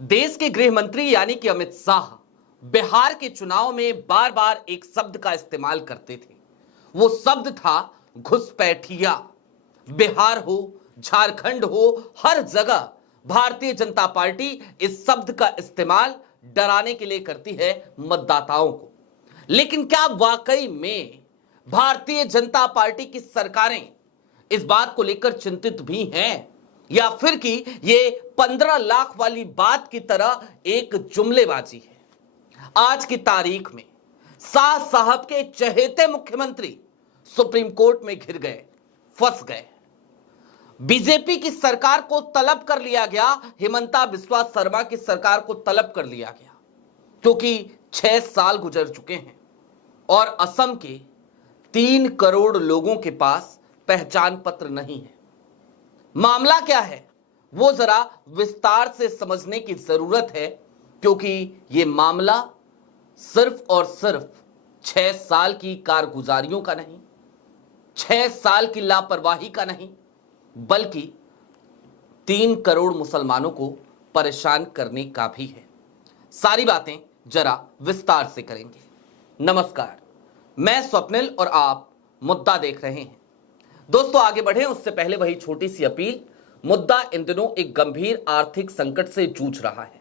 देश के गृह मंत्री यानी कि अमित शाह बिहार के चुनाव में बार बार एक शब्द का इस्तेमाल करते थे। वो शब्द था घुसपैठिया। बिहार हो, झारखंड हो, हर जगह भारतीय जनता पार्टी इस शब्द का इस्तेमाल डराने के लिए करती है मतदाताओं को। लेकिन क्या वाकई में भारतीय जनता पार्टी की सरकारें इस बात को लेकर चिंतित भी हैं, या फिर कि ये 15 लाख वाली बात की तरह एक जुमलेबाजी है? आज की तारीख में शाह साहब के चहेते मुख्यमंत्री सुप्रीम कोर्ट में घिर गए, फंस गए। बीजेपी की सरकार को तलब कर लिया गया, हिमंता बिस्वा शर्मा की सरकार को तलब कर लिया गया, क्योंकि 6 साल गुजर चुके हैं और असम के 3 करोड़ लोगों के पास पहचान पत्र नहीं है। मामला क्या है वो जरा विस्तार से समझने की जरूरत है, क्योंकि यह मामला सिर्फ और सिर्फ 6 साल की कारगुजारियों का नहीं, 6 साल की लापरवाही का नहीं, बल्कि 3 करोड़ मुसलमानों को परेशान करने का भी है। सारी बातें जरा विस्तार से करेंगे। नमस्कार, मैं स्वप्निल और आप मुद्दा देख रहे हैं। दोस्तों, आगे बढ़े उससे पहले वही छोटी सी अपील। मुद्दा इन दिनों एक गंभीर आर्थिक संकट से जूझ रहा है।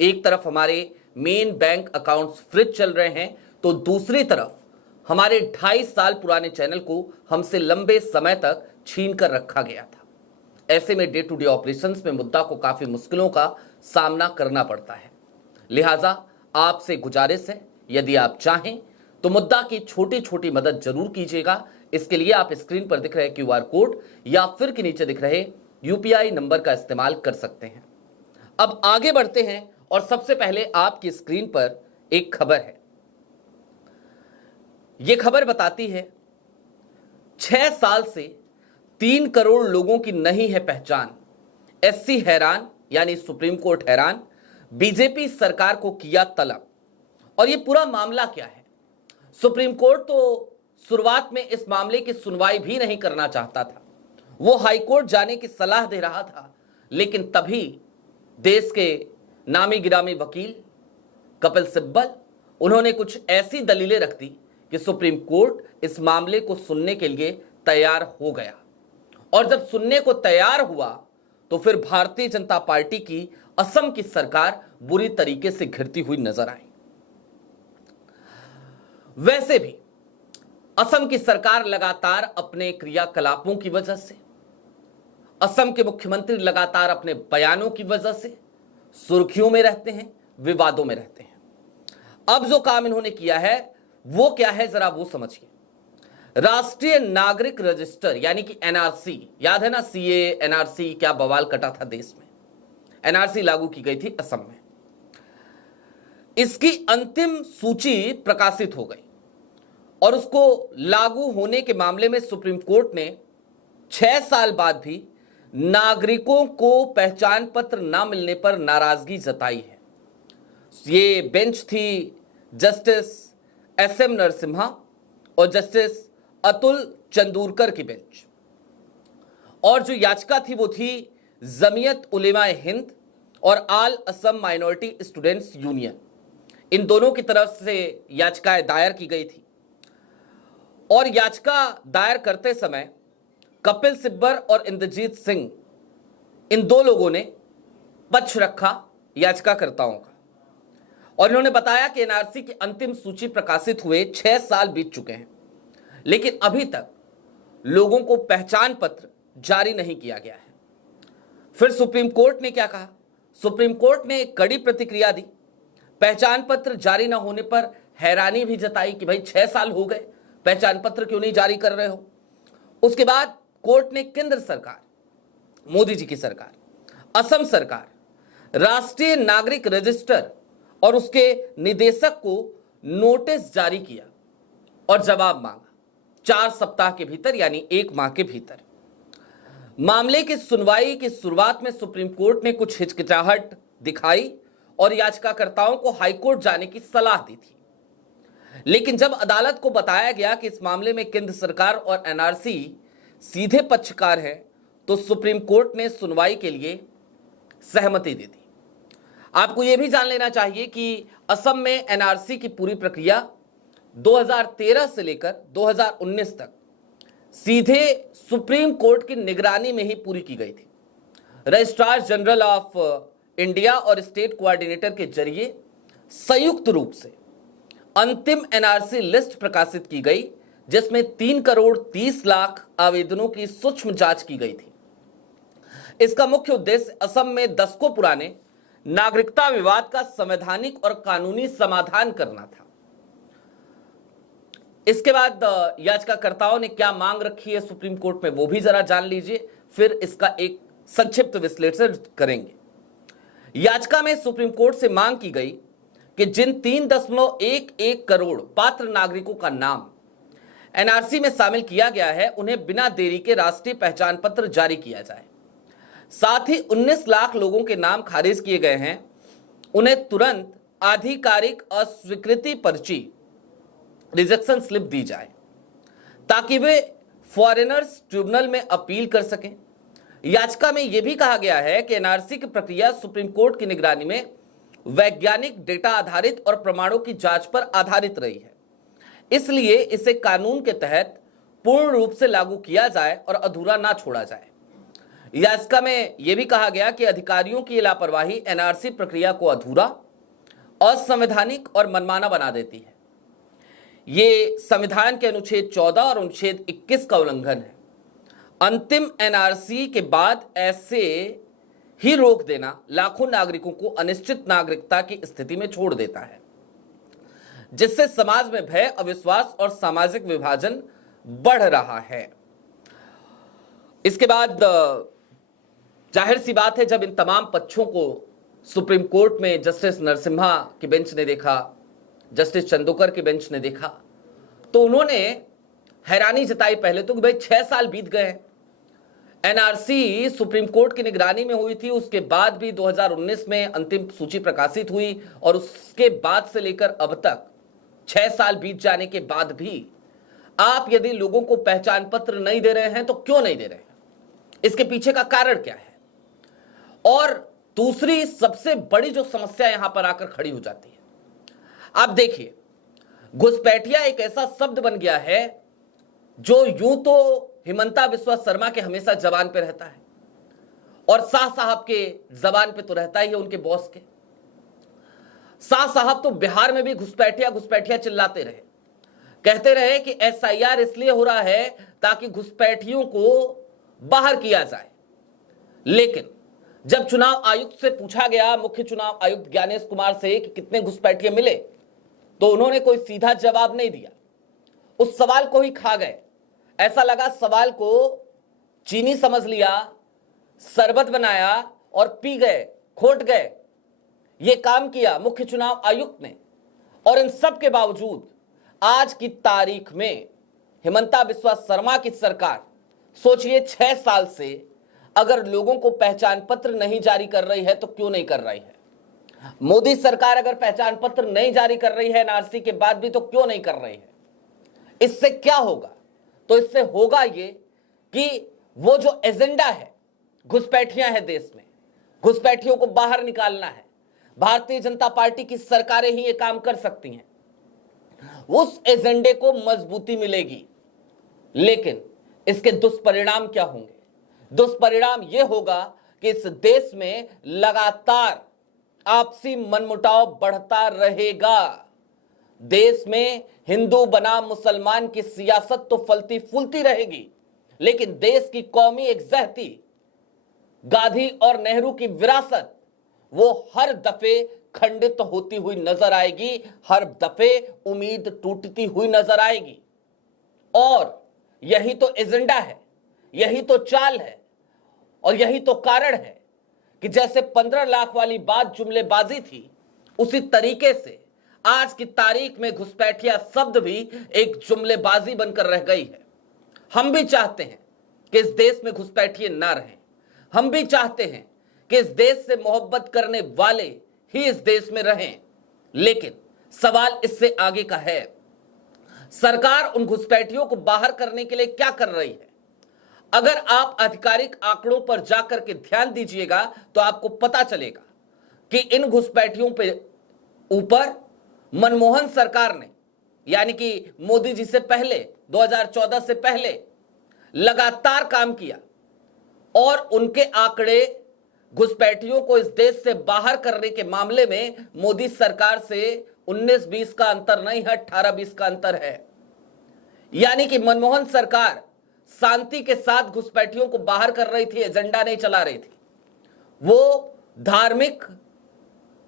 एक तरफ हमारे मेन बैंक अकाउंट्स फ्रीज चल रहे हैं, तो दूसरी तरफ हमारे 2.5 साल पुराने चैनल को हमसे लंबे समय तक छीन कर रखा गया था। ऐसे में डे टू डे ऑपरेशंस में मुद्दा को काफी मुश्किलों का सामना करना पड़ता है। लिहाजा आपसे गुजारिश है, यदि आप चाहें तो मुद्दा की छोटी छोटी मदद जरूर कीजिएगा। इसके लिए आप स्क्रीन पर दिख रहे QR कोड या फिर के नीचे दिख रहे UPI नंबर का इस्तेमाल कर सकते हैं। अब आगे बढ़ते हैं और सबसे पहले आपकी स्क्रीन पर एक खबर है। यह खबर बताती है 6 साल से 3 करोड़ लोगों की नहीं है पहचान। SC हैरान, यानी सुप्रीम कोर्ट हैरान, बीजेपी सरकार को किया तलब। और यह पूरा मामला क्या है? सुप्रीम कोर्ट तो शुरुआत में इस मामले की सुनवाई भी नहीं करना चाहता था। वो हाईकोर्ट जाने की सलाह दे रहा था, लेकिन तभी देश के नामी गिरामी वकील कपिल सिब्बल, उन्होंने कुछ ऐसी दलीलें रख दी कि सुप्रीम कोर्ट इस मामले को सुनने के लिए तैयार हो गया। और जब सुनने को तैयार हुआ तो फिर भारतीय जनता पार्टी की असम की सरकार बुरी तरीके से घिरती हुई नजर आई। वैसे भी असम की सरकार लगातार अपने क्रियाकलापों की वजह से, असम के मुख्यमंत्री लगातार अपने बयानों की वजह से सुर्खियों में रहते हैं, विवादों में रहते हैं। अब जो काम इन्होंने किया है वो क्या है, जरा वो समझिए। राष्ट्रीय नागरिक रजिस्टर यानी कि NRC, याद है ना, CA NRC क्या बवाल कटा था देश में। NRC लागू की गई थी असम में। इसकी अंतिम सूची प्रकाशित हो गई और उसको लागू होने के मामले में सुप्रीम कोर्ट ने 6 साल बाद भी नागरिकों को पहचान पत्र ना मिलने पर नाराजगी जताई है। ये बेंच थी जस्टिस SM नरसिम्हा और जस्टिस अतुल चंदूरकर की बेंच। और जो याचिका थी वो थी जमीयत उलेमाए हिंद और आल असम माइनॉरिटी स्टूडेंट्स यूनियन, इन दोनों की तरफ से याचिकाएं दायर की गई थी। और याचिका दायर करते समय कपिल सिब्बल और इंद्रजीत सिंह, इन 2 लोगों ने पक्ष रखा याचिकाकर्ताओं का, और इन्होंने बताया कि NRC की अंतिम सूची प्रकाशित हुए 6 साल बीत चुके हैं, लेकिन अभी तक लोगों को पहचान पत्र जारी नहीं किया गया है। फिर सुप्रीम कोर्ट ने क्या कहा? सुप्रीम कोर्ट ने एक कड़ी प्रतिक्रिया दी। पहचान पत्र जारी न होने पर हैरानी भी जताई कि भाई 6 साल हो गए, पहचान पत्र क्यों नहीं जारी कर रहे हो। उसके बाद कोर्ट ने केंद्र सरकार, मोदी जी की सरकार, असम सरकार, राष्ट्रीय नागरिक रजिस्टर और उसके निदेशक को नोटिस जारी किया और जवाब मांगा 4 सप्ताह के भीतर, यानी 1 माह के भीतर। मामले की सुनवाई की शुरुआत में सुप्रीम कोर्ट ने कुछ हिचकिचाहट दिखाई और याचिकाकर्ताओं को हाईकोर्ट जाने की सलाह दी थी। लेकिन जब अदालत को बताया गया कि इस मामले में केंद्र सरकार और NRC सीधे पक्षकार हैं, तो सुप्रीम कोर्ट ने सुनवाई के लिए सहमति दी थी। आपको यह भी जान लेना चाहिए कि असम में एनआरसी की पूरी प्रक्रिया 2013 से लेकर 2019 तक सीधे सुप्रीम कोर्ट की निगरानी में ही पूरी की गई थी। रजिस्ट्रार जनरल ऑफ इंडिया और स्टेट कोऑर्डिनेटर के जरिए संयुक्त रूप से अंतिम एनआरसी लिस्ट प्रकाशित की गई, जिसमें 3 करोड़ 30 लाख आवेदनों की सूक्ष्म जांच की गई थी। इसका मुख्य उद्देश्य असम में दशकों पुराने नागरिकता विवाद का संवैधानिक और कानूनी समाधान करना था। इसके बाद याचिकाकर्ताओं ने क्या मांग रखी है सुप्रीम कोर्ट में, वो भी जरा जान लीजिए, फिर इसका एक संक्षिप्त विश्लेषण करेंगे। याचिका में सुप्रीम कोर्ट से मांग की गई कि जिन 3.11 करोड़ पात्र नागरिकों का नाम एनआरसी में शामिल किया गया है, उन्हें बिना देरी के राष्ट्रीय पहचान पत्र जारी किया जाए। साथ ही 19 लाख लोगों के नाम खारिज किए गए हैं, उन्हें तुरंत आधिकारिक अस्वीकृति पर्ची रिजेक्शन स्लिप दी जाए ताकि वे फॉरेनर्स ट्रिब्यूनल में अपील कर सकें। याचिका में यह भी कहा गया है कि एनआरसी की प्रक्रिया सुप्रीम कोर्ट की निगरानी में वैज्ञानिक डेटा आधारित और प्रमाणों की जांच पर आधारित रही है, इसलिए इसे कानून के तहत पूर्ण रूप से लागू किया जाए और अधूरा ना छोड़ा जाए। याचिका में यह भी कहा गया कि अधिकारियों की लापरवाही एनआरसी प्रक्रिया को अधूरा, असंवैधानिक और मनमाना बना देती है। ये संविधान के अनुच्छेद 14 और अनुच्छेद 21 का उल्लंघन है। अंतिम एनआरसी के बाद ऐसे ही रोक देना लाखों नागरिकों को अनिश्चित नागरिकता की स्थिति में छोड़ देता है, जिससे समाज में भय, अविश्वास और सामाजिक विभाजन बढ़ रहा है। इसके बाद जाहिर सी बात है, जब इन तमाम पक्षों को सुप्रीम कोर्ट में जस्टिस नरसिम्हा की बेंच ने देखा, जस्टिस चंदोकर की बेंच ने देखा, तो उन्होंने हैरानी जताई पहले तो कि भाई 6 साल बीत गए हैं। एनआरसी सुप्रीम कोर्ट की निगरानी में हुई थी, उसके बाद भी 2019 में अंतिम सूची प्रकाशित हुई और उसके बाद से लेकर अब तक 6 साल बीत जाने के बाद भी आप यदि लोगों को पहचान पत्र नहीं दे रहे हैं तो क्यों नहीं दे रहे हैं? इसके पीछे का कारण क्या है? और दूसरी सबसे बड़ी जो समस्या यहां पर आकर खड़ी हो जाती है, आप देखिए, घुसपैठिया एक ऐसा शब्द बन गया है जो यूं तो हिमंता बिस्वा शर्मा के हमेशा जबान पे रहता है और शाह साहब के जबान पे तो रहता ही है, उनके बॉस के। शाह साहब तो बिहार में भी घुसपैठिया घुसपैठिया चिल्लाते रहे, कहते रहे कि एसआईआर इसलिए हो रहा है ताकि घुसपैठियों को बाहर किया जाए। लेकिन जब चुनाव आयुक्त से पूछा गया, मुख्य चुनाव आयुक्त ज्ञानेश कुमार से, कि कितने घुसपैठिए मिले, तो उन्होंने कोई सीधा जवाब नहीं दिया, उस सवाल को ही खा गए। ऐसा लगा सवाल को चीनी समझ लिया, शरबत बनाया और पी गए, खोट गए। यह काम किया मुख्य चुनाव आयुक्त ने। और इन सब के बावजूद आज की तारीख में हिमंता बिस्वा शर्मा की सरकार, सोचिए 6 साल से अगर लोगों को पहचान पत्र नहीं जारी कर रही है तो क्यों नहीं कर रही है? मोदी सरकार अगर पहचान पत्र नहीं जारी कर रही है एनआरसी के बाद भी तो क्यों नहीं कर रही है? इससे क्या होगा? तो इससे होगा ये कि वो जो एजेंडा है, घुसपैठियां हैं देश में, घुसपैठियों को बाहर निकालना है, भारतीय जनता पार्टी की सरकारें ही ये काम कर सकती हैं, उस एजेंडे को मजबूती मिलेगी। लेकिन इसके दुष्परिणाम क्या होंगे? दुष्परिणाम यह होगा कि इस देश में लगातार आपसी मनमुटाव बढ़ता रहेगा। देश में हिंदू बनाम मुसलमान की सियासत तो फलती फूलती रहेगी, लेकिन देश की कौमी एकजहती, गांधी और नेहरू की विरासत, वो हर दफे खंडित होती हुई नजर आएगी, हर दफे उम्मीद टूटती हुई नजर आएगी। और यही तो एजेंडा है, यही तो चाल है और यही तो कारण है कि जैसे 15 लाख वाली बात जुमलेबाजी थी, उसी तरीके से आज की तारीख में घुसपैठिया शब्द भी एक जुमलेबाजी बनकर रह गई है। हम भी चाहते हैं कि इस देश में घुसपैठिए ना रहें, हम भी चाहते हैं कि इस देश से मोहब्बत करने वाले ही इस देश में रहें, लेकिन सवाल इससे आगे का है, सरकार उन घुसपैठियों को बाहर करने के लिए क्या कर रही है? अगर आप आधिकारिक आंकड़ों पर जाकर के ध्यान दीजिएगा तो आपको पता चलेगा कि इन घुसपैठियों पे ऊपर मनमोहन सरकार ने, यानी कि मोदी जी से पहले 2014 से पहले लगातार काम किया और उनके आंकड़े घुसपैठियों को इस देश से बाहर करने के मामले में मोदी सरकार से 19-20 का अंतर नहीं है, 18-20 का अंतर है। यानी कि मनमोहन सरकार शांति के साथ घुसपैठियों को बाहर कर रही थी, एजेंडा नहीं चला रही थी। वो धार्मिक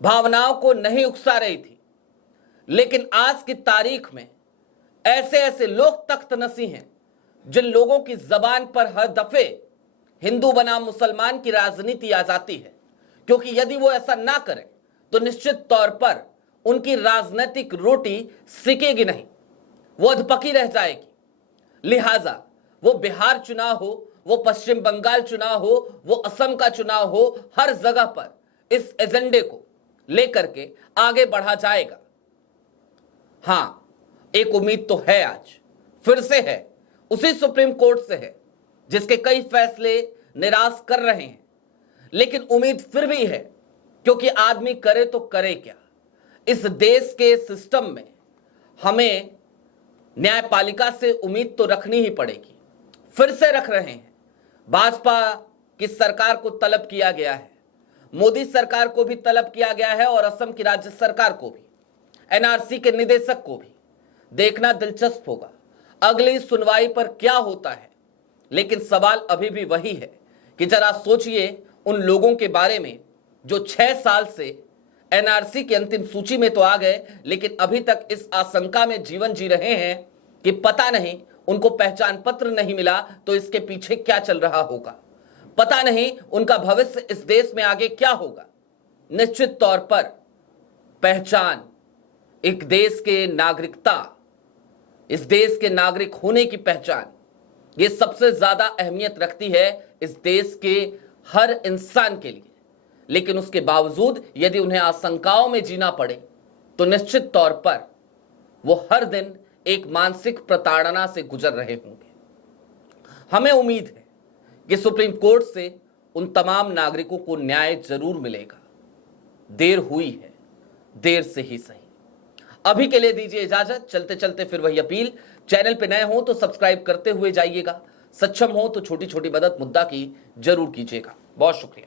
भावनाओं को नहीं उकसा रही थी। लेकिन आज की तारीख में ऐसे ऐसे लोग तख्तनसी हैं जिन लोगों की जबान पर हर दफे हिंदू बनाम मुसलमान की राजनीति आ जाती है, क्योंकि यदि वो ऐसा ना करें तो निश्चित तौर पर उनकी राजनीतिक रोटी सिकेगी नहीं, वो अधपकी रह जाएगी। लिहाजा वो बिहार चुनाव हो, वो पश्चिम बंगाल चुनाव हो, वो असम का चुनाव हो, हर जगह पर इस एजेंडे को लेकर के आगे बढ़ा जाएगा। हां, एक उम्मीद तो है, आज फिर से है, उसी सुप्रीम कोर्ट से है जिसके कई फैसले निराश कर रहे हैं। लेकिन उम्मीद फिर भी है, क्योंकि आदमी करे तो करे क्या। इस देश के सिस्टम में हमें न्यायपालिका से उम्मीद तो रखनी ही पड़ेगी। फिर से रख रहे हैं। भाजपा की सरकार को तलब किया गया है, मोदी सरकार को भी तलब किया गया है और असम की राज्य सरकार को भी, एनआरसी के निदेशक को भी। देखना दिलचस्प होगा अगली सुनवाई पर क्या होता है। लेकिन सवाल अभी भी वही है कि जरा सोचिए उन लोगों के बारे में जो 6 साल से एनआरसी की अंतिम सूची में तो आ गए, लेकिन अभी तक इस आशंका में जीवन जी रहे हैं कि पता नहीं उनको पहचान पत्र नहीं मिला तो इसके पीछे क्या चल रहा होगा, पता नहीं उनका भविष्य इस देश में आगे क्या होगा। निश्चित तौर पर पहचान, एक देश के नागरिकता, इस देश के नागरिक होने की पहचान, ये सबसे ज्यादा अहमियत रखती है इस देश के हर इंसान के लिए। लेकिन उसके बावजूद यदि उन्हें आशंकाओं में जीना पड़े तो निश्चित तौर पर वो हर दिन एक मानसिक प्रताड़ना से गुजर रहे होंगे। हमें उम्मीद है कि सुप्रीम कोर्ट से उन तमाम नागरिकों को न्याय जरूर मिलेगा। देर हुई है, देर से ही सही। अभी के लिए दीजिए इजाजत। चलते चलते फिर वही अपील, चैनल पे नए हो तो सब्सक्राइब करते हुए जाइएगा, सक्षम हो तो छोटी छोटी मदद मुद्दा की जरूर कीजिएगा। बहुत शुक्रिया।